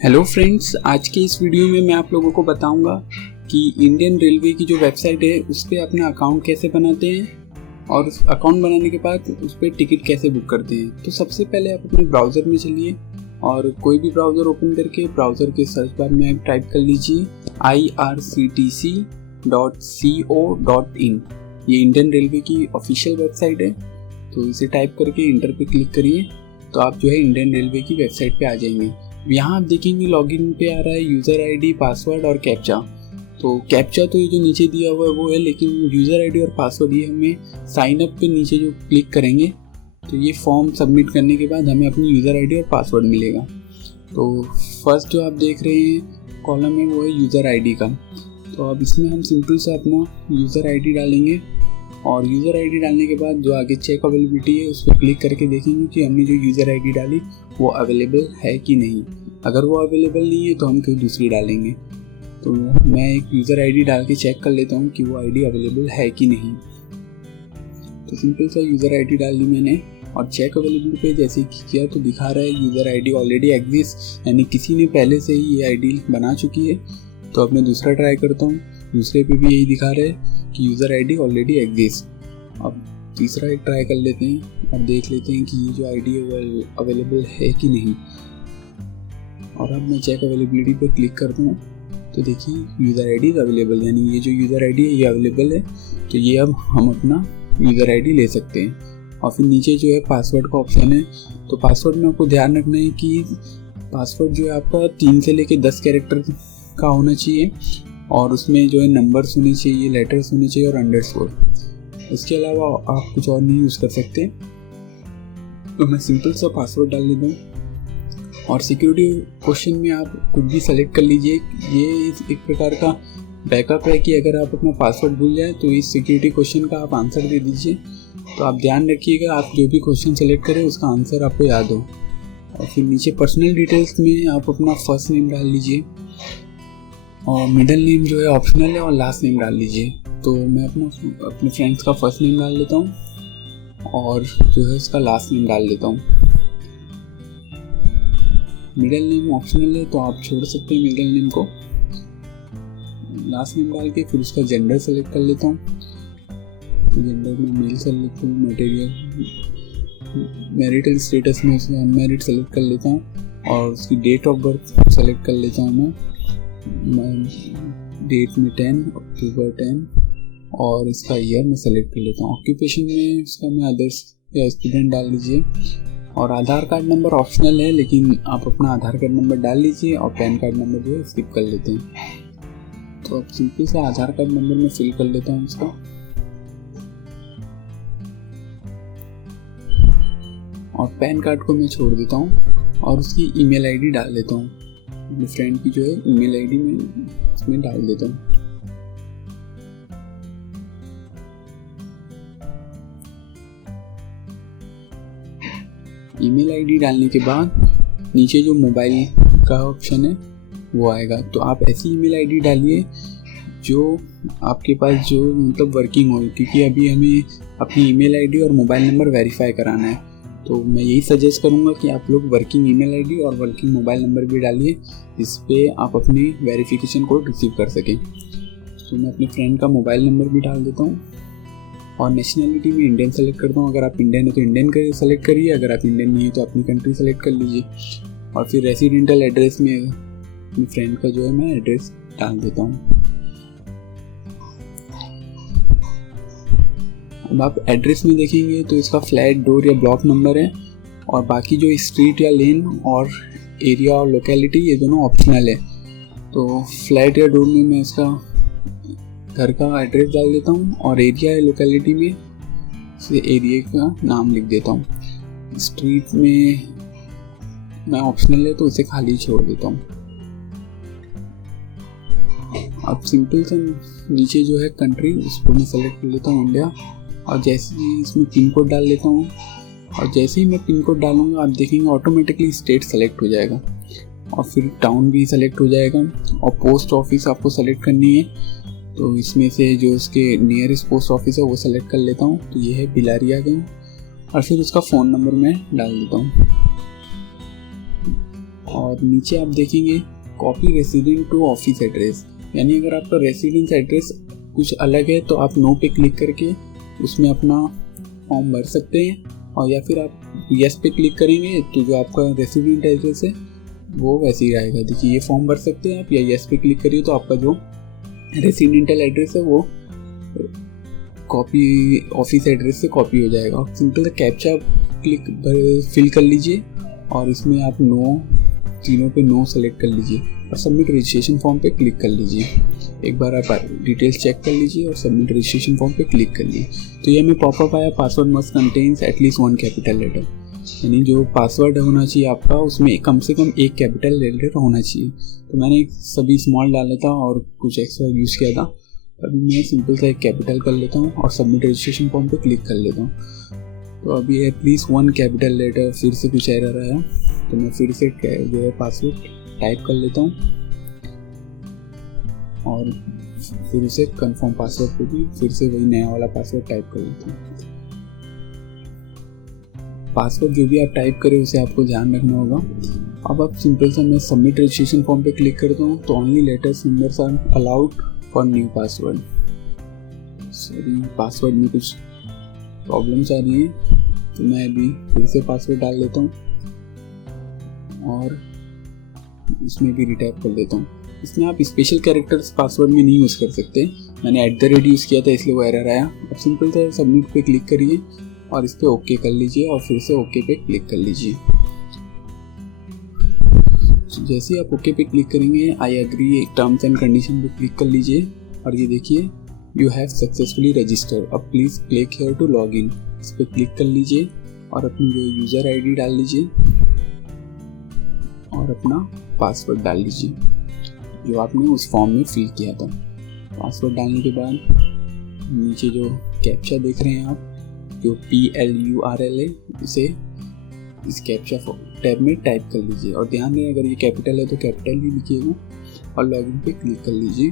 Hello friends, आज के इस वीडियो में मैं आप लोगों को बताऊंगा कि इंडियन रेलवे की जो वेबसाइट है उस पर अपना अकाउंट कैसे बनाते हैं और उस अकाउंट बनाने के बाद उस पर टिकट कैसे बुक करते हैं। तो सबसे पहले आप अपने ब्राउज़र में चलिए और कोई भी ब्राउज़र ओपन करके ब्राउज़र के सर्च बार में आप टाइप कर लीजिए irctc.co.in। ये इंडियन रेलवे की ऑफिशियल वेबसाइट है, तो इसे टाइप करके इंटर पे क्लिक करिए तो आप जो है इंडियन रेलवे की वेबसाइट पे आ जाएंगे। यहाँ आप देखेंगे लॉगिन पे आ रहा है यूज़र आईडी, पासवर्ड और कैप्चा। तो कैप्चा तो ये जो नीचे दिया हुआ है वो है, लेकिन यूज़र आईडी और पासवर्ड ये हमें साइन अप पे नीचे जो क्लिक करेंगे तो ये फॉर्म सबमिट करने के बाद हमें अपनी यूज़र आईडी और पासवर्ड मिलेगा। तो फर्स्ट जो आप देख रहे हैं कॉलम है वो है यूज़र आईडी का। तो अब इसमें हम सिंपल सा अपना यूज़र आईडी डालेंगे और यूज़र आईडी डालने के बाद जो आगे चेक अवेलेबिलिटी है उस पर क्लिक करके देखेंगे कि हमने जो यूज़र आईडी डाली वो अवेलेबल है कि नहीं। अगर वो अवेलेबल नहीं है तो हम कोई दूसरी डालेंगे। तो मैं एक यूज़र आईडी डाल के चेक कर लेता हूँ कि वो आईडी अवेलेबल है कि नहीं। तो सिंपल सा यूज़र आईडी डाल ली मैंने और चेक अवेलेबिलिटी पे जैसे किया तो दिखा रहा है यूज़र आईडी ऑलरेडी एग्जिस्ट, यानी किसी ने पहले से ही ये आईडी बना चुकी है। तो अब मैं दूसरा ट्राई करता हूँ, दूसरे पे भी यही दिखा रहा है कि यूज़र आईडी ऑलरेडी एग्जिस्ट। अब तीसरा एक ट्राई कर लेते हैं और देख लेते हैं कि ये जो आईडी है वो अवेलेबल है कि नहीं। और अब मैं चेक अवेलेबिलिटी पे क्लिक करता हूँ तो देखिए यूज़र आईडी अवेलेबल, यानी ये जो यूज़र आईडी है ये अवेलेबल है। तो ये अब हम अपना यूज़र आईडी ले सकते हैं। और फिर नीचे जो है पासवर्ड का ऑप्शन है, तो पासवर्ड में आपको ध्यान रखना है कि पासवर्ड जो है आपका 3 से लेकर 10 कैरेक्टर का होना चाहिए और उसमें जो है नंबर्स होने चाहिए, लेटर्स होने चाहिए और अंडरस्कोर। इसके अलावा आप कुछ और नहीं यूज़ कर सकते। तो मैं सिंपल सा पासवर्ड डाल देता हूँ और सिक्योरिटी क्वेश्चन में आप कुछ भी सेलेक्ट कर लीजिए। ये एक प्रकार का बैकअप है कि अगर आप अपना पासवर्ड भूल जाए तो इस सिक्योरिटी क्वेश्चन का आप आंसर दे दीजिए। तो आप ध्यान रखिएगा, आप जो भी क्वेश्चन सेलेक्ट करें उसका आंसर आपको याद हो। और फिर नीचे पर्सनल डिटेल्स में आप अपना फर्स्ट नेम डाल लीजिए और मिडिल नेम जो है ऑप्शनल है और लास्ट नेम डाल लीजिए। तो मैं अपने फ्रेंड्स का फर्स्ट नेम डाल लेता हूँ और जो है उसका लास्ट नेम डाल देता हूँ। मिडिल नेम ऑप्शनल है तो आप छोड़ सकते हैं मिडिल नेम को। लास्ट नेम डाल के फिर उसका जेंडर सेलेक्ट कर लेता हूँ। तो जेंडर में मेल सेलेक्ट करूँ, मैरिटल स्टेटस में उसका अनमैरिड सेलेक्ट कर लेता हूँ और उसकी डेट ऑफ बर्थ सेलेक्ट कर लेता हूँ मैं डेट में 10 अक्टूबर 10 और इसका ईयर में सेलेक्ट कर लेता हूँ। ऑक्यूपेशन में इसका मैं अदर्स या स्टूडेंट डाल लीजिए और आधार कार्ड नंबर ऑप्शनल है, लेकिन आप अपना आधार कार्ड नंबर डाल लीजिए और पैन कार्ड नंबर जो है स्किप कर लेते हैं। तो अब सिंपल सा आधार कार्ड नंबर में फिल कर लेता हूँ इसका और पैन कार्ड को मैं छोड़ देता हूँ और उसकी ईमेल आईडी डाल देता हूँ। अपने फ्रेंड की जो है ईमेल आईडी में इसमें डाल देता हूँ। ईमेल आईडी डालने के बाद नीचे जो मोबाइल का ऑप्शन है वो आएगा। तो आप ऐसी ईमेल आईडी डालिए जो आपके पास जो मतलब वर्किंग हो, क्योंकि अभी हमें अपनी ईमेल आईडी और मोबाइल नंबर वेरीफाई कराना है। तो मैं यही सजेस्ट करूंगा कि आप लोग वर्किंग ईमेल आईडी और वर्किंग मोबाइल नंबर भी डालिए, जिस पे आप अपनी वेरिफिकेशन कोड रिसीव कर सकें। तो मैं अपने फ्रेंड का मोबाइल नंबर भी डाल देता हूँ और नेशनलिटी में इंडियन सेलेक्ट करता हूँ। अगर आप इंडियन है तो इंडियन का सेलेक्ट करिए, अगर आप इंडियन नहीं है तो अपनी कंट्री सेलेक्ट कर लीजिए। और फिर रेसिडेंटल एड्रेस में अपने फ्रेंड का जो है मैं एड्रेस डाल देता हूँ। अब आप एड्रेस में देखेंगे तो इसका फ्लैट, डोर या ब्लॉक नंबर है और बाकी जो स्ट्रीट या लेन और एरिया और लोकेलिटी ये दोनों ऑप्शनल है। तो फ्लैट या डोर में मैं इसका घर का एड्रेस डाल देता हूँ और एरिया या लोकेलिटी में से एरिया का नाम लिख देता हूँ। स्ट्रीट में मैं ऑप्शनल है तो इसे खाली छोड़ देता हूँ। अब सिंपल सा नीचे जो है कंट्री उसको मैं सेलेक्ट कर लेता हूँ इंडिया और जैसे ही इसमें पिन कोड डाल लेता हूँ और जैसे ही मैं पिन कोड डालूंगा आप देखेंगे ऑटोमेटिकली स्टेट सेलेक्ट हो जाएगा और फिर टाउन भी सेलेक्ट हो जाएगा और पोस्ट ऑफिस आपको सेलेक्ट करनी है। तो इसमें से जो उसके नियरेस्ट पोस्ट ऑफिस है वो सेलेक्ट कर लेता हूँ। तो ये है बिलारिया गंज और फिर उसका फ़ोन नंबर मैं डाल देता हूँ। और नीचे आप देखेंगे copy resident to office address, यानी अगर आपका रेसिडेंस एड्रेस कुछ अलग है तो आप नो पे क्लिक करके उसमें अपना फॉर्म भर सकते हैं, और या फिर आप यस पे क्लिक करेंगे तो जो आपका रेसिडेंट एड्रेस है वो वैसे ही रहेगा। देखिए ये फॉर्म भर सकते हैं आप, या यस पे क्लिक करिए तो आपका जो रेसिडेंटल एड्रेस है वो कॉपी ऑफिस एड्रेस से कॉपी हो जाएगा। सिंपल सा कैप्चा क्लिक फिल कर लीजिए और इसमें आप नो, तीनों पे नो सेलेक्ट कर लीजिए और सबमिट रजिस्ट्रेशन फॉर्म पे क्लिक कर लीजिए। एक बार आप डिटेल्स चेक कर लीजिए और सबमिट रजिस्ट्रेशन फॉर्म पे क्लिक कर लीजिए। तो ये हमें पॉपअप आया, password must contains at least 1 capital letter, यानी जो पासवर्ड होना चाहिए आपका उसमें कम से कम 1 कैपिटल लेटर होना चाहिए। तो मैंने सभी स्मॉल डाला था और कुछ एक्स्ट्रा यूज़ किया था। अभी मैं सिंपल सा 1 कैपिटल कर लेता हूँ और सबमिट रजिस्ट्रेशन फॉर्म पे क्लिक कर लेता हूँ। तो अभी एटलीस्ट 1 कैपिटल लेटर, फिर से कुछ एरर आया तो मैं फिर से जो है पासवर्ड टाइप कर लेता हूँ और फिर उसे कंफर्म पासवर्ड पे भी फिर से वही नया वाला पासवर्ड टाइप कर लेता हूँ। पासवर्ड जो भी आप टाइप करें उसे आपको ध्यान रखना होगा। अब आप सिंपल सा मैं सबमिट रजिस्ट्रेशन फॉर्म पे क्लिक करता हूँ तो only letters numbers are allowed for new password. Sorry, password में कुछ प्रॉब्लम्स आ रही है तो मैं अभी फिर से पासवर्ड डाल लेता हूँ और इसमें भी रिटाइप कर देता हूँ। इसमें आप स्पेशल कैरेक्टर्स पासवर्ड में नहीं यूज़ कर सकते, मैंने @ यूज़ किया था इसलिए वो एरर आया। अब सिंपल सा सबमिट पे क्लिक करिए और इस पर ओके कर लीजिए और फिर से ओके पे क्लिक कर लीजिए। जैसे ही आप ओके पे क्लिक करेंगे I agree terms and condition पे क्लिक कर लीजिए और ये देखिए यू हैव सक्सेसफुली रजिस्टर्ड, अब please click here to log in, इस पर क्लिक कर लीजिए और अपनी जो यूज़र ID डाल लीजिए और अपना पासवर्ड डाल लीजिए जो आपने उस फॉर्म में फिल किया था। पासवर्ड डालने के बाद नीचे जो कैप्चा देख रहे हैं आप, जो PLURL है, इसे इस कैप्चा टैब में टाइप कर लीजिए और ध्यान दें अगर ये कैपिटल है तो कैपिटल ही लिखिएगा और लॉगिन पे क्लिक कर लीजिए।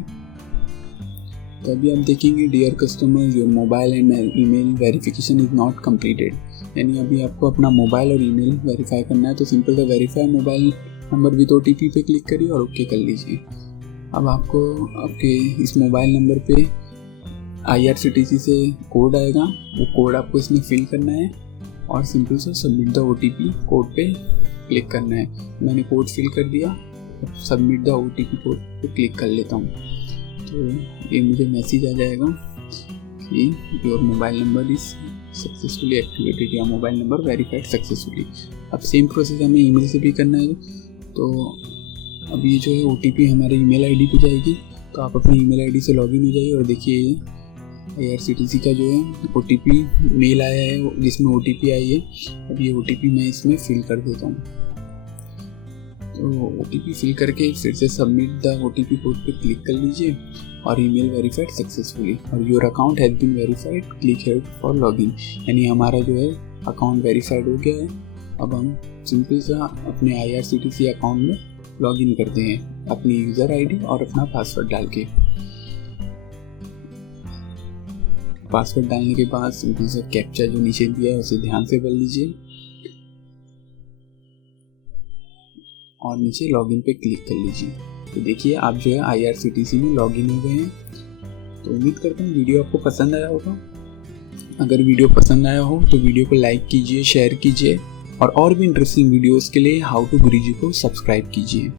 तो अभी आप देखेंगे dear customer your mobile and email verification is not completed, यानी अभी आपको अपना मोबाइल और ईमेल वेरीफाई करना है। तो सिंपल सा verify mobile number with OTP पे क्लिक करिए और ओके कर लीजिए। अब आपको आपके इस मोबाइल नंबर पे IRCTC से कोड आएगा, वो कोड आपको इसमें फिल करना है और सिंपल सा सबमिट द OTP कोड पे क्लिक करना है। मैंने कोड फिल कर दिया, अब सबमिट द OTP कोड पे क्लिक कर लेता हूँ तो ये मुझे मैसेज आ जाएगा कि your mobile number is successfully activated या मोबाइल नंबर वेरीफाइड सक्सेसफुली। अब सेम प्रोसेस हमें ईमेल से भी करना है। तो अब ये जो है OTP हमारे ईमेल ID पे जाएगी, तो आप अपनी ईमेल ID से लॉगिन हो जाइए और देखिए IRCTC का जो है OTP मेल आया है जिसमें OTP आई है। अब ये OTP मैं इसमें फिल कर देता हूँ। तो OTP फिल करके फिर से सबमिट द OTP कोड पे क्लिक कर लीजिए और ईमेल वेरीफाइड सक्सेसफुली और your account has been verified, click here for login, यानी हमारा जो है अकाउंट वेरीफाइड हो गया है। अब हम सिंपल सा अपने IRCTC अकाउंट में लॉगिन करते हैं अपनी यूज़र ID और अपना पासवर्ड डाल के। पासवर्ड डालने के बाद सिंपल सा कैप्चा जो नीचे दिया है उसे ध्यान से भर लीजिए और नीचे लॉगिन पे क्लिक कर लीजिए। तो देखिए आप जो है IRCTC में लॉगिन हो गए हैं। तो उम्मीद करता हूँ वीडियो आपको पसंद आया होगा। अगर वीडियो पसंद आया हो तो वीडियो को लाइक कीजिए, शेयर कीजिए और भी इंटरेस्टिंग वीडियोस के लिए हाउ टू गुरुजी को सब्सक्राइब कीजिए।